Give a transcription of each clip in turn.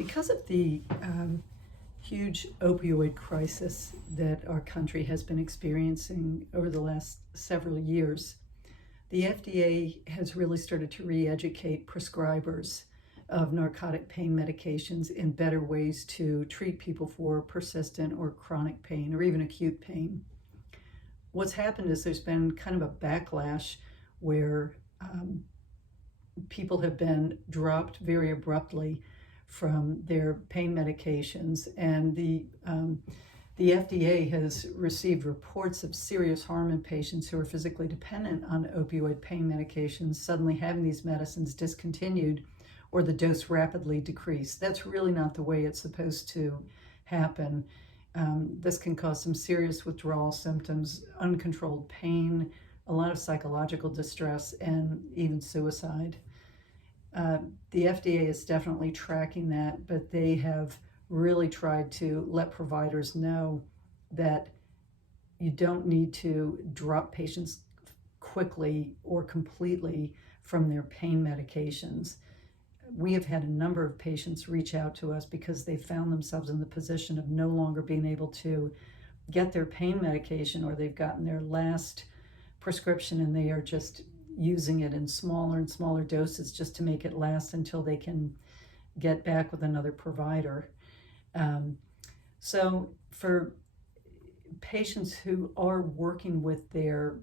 Because of the huge opioid crisis that our country has been experiencing over the last several years, the FDA has really started to re-educate prescribers of narcotic pain medications in better ways to treat people for persistent or chronic pain or even acute pain. What's happened is there's been kind of a backlash where people have been dropped very abruptly from their pain medications, and the FDA has received reports of serious harm in patients who are physically dependent on opioid pain medications suddenly having these medicines discontinued or the dose rapidly decreased. That's really not the way it's supposed to happen. This can cause some serious withdrawal symptoms, uncontrolled pain, a lot of psychological distress, and even suicide. The FDA is definitely tracking that, but they have really tried to let providers know that you don't need to drop patients quickly or completely from their pain medications. We have had a number of patients reach out to us because they found themselves in the position of no longer being able to get their pain medication, or they've gotten their last prescription and they are just using it in smaller and smaller doses just to make it last until they can get back with another provider. So for patients who are working with their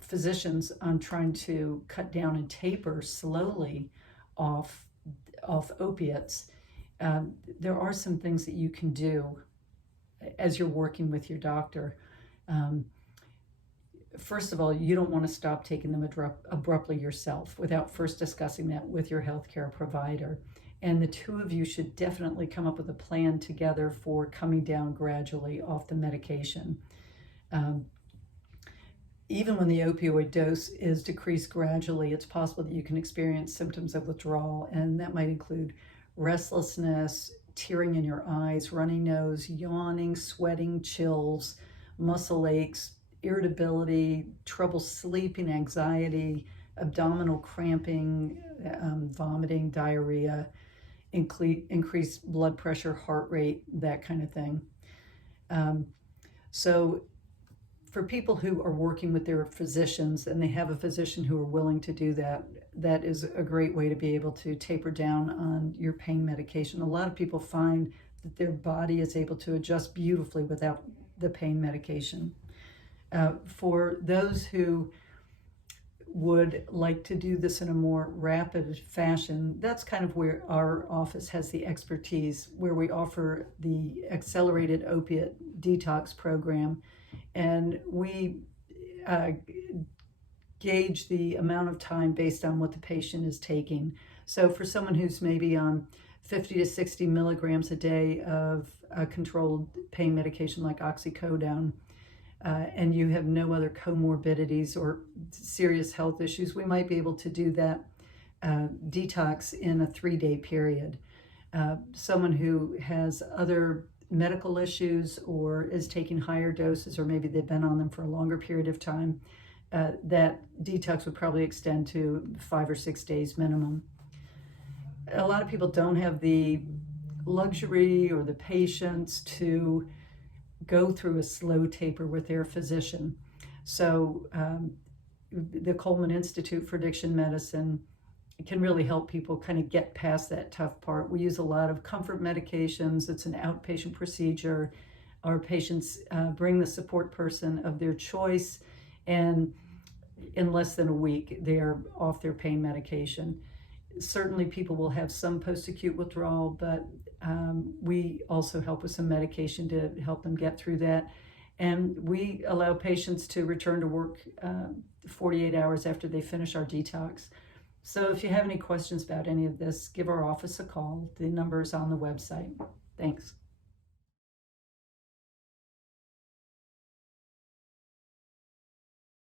physicians on trying to cut down and taper slowly off opiates, there are some things that you can do as you're working with your doctor. First of all, you don't want to stop taking them abruptly yourself without first discussing that with your healthcare provider. And the two of you should definitely come up with a plan together for coming down gradually off the medication. Even when the opioid dose is decreased gradually, it's possible that you can experience symptoms of withdrawal, and that might include restlessness, tearing in your eyes, runny nose, yawning, sweating, chills, muscle aches, irritability, trouble sleeping, anxiety, abdominal cramping, vomiting, diarrhea, increased blood pressure, heart rate, that kind of thing. So for people who are working with their physicians and they have a physician who are willing to do that, that is a great way to be able to taper down on your pain medication. A lot of people find that their body is able to adjust beautifully without the pain medication. For those who would like to do this in a more rapid fashion, that's kind of where our office has the expertise, where we offer the accelerated opiate detox program, and we gauge the amount of time based on what the patient is taking. So for someone who's maybe on 50 to 60 milligrams a day of a controlled pain medication like oxycodone, and you have no other comorbidities or serious health issues, we might be able to do that detox in a 3-day period. Someone who has other medical issues or is taking higher doses, or maybe they've been on them for a longer period of time, that detox would probably extend to 5 or 6 days minimum. A lot of people don't have the luxury or the patience to go through a slow taper with their physician. So the Coleman Institute for Addiction Medicine can really help people kind of get past that tough part. We use a lot of comfort medications. It's an outpatient procedure. Our patients bring the support person of their choice, and in less than a week, they're off their pain medication. Certainly people will have some post-acute withdrawal, but we also help with some medication to help them get through that. And we allow patients to return to work 48 hours after they finish our detox. So if you have any questions about any of this, give our office a call. The number is on the website. Thanks.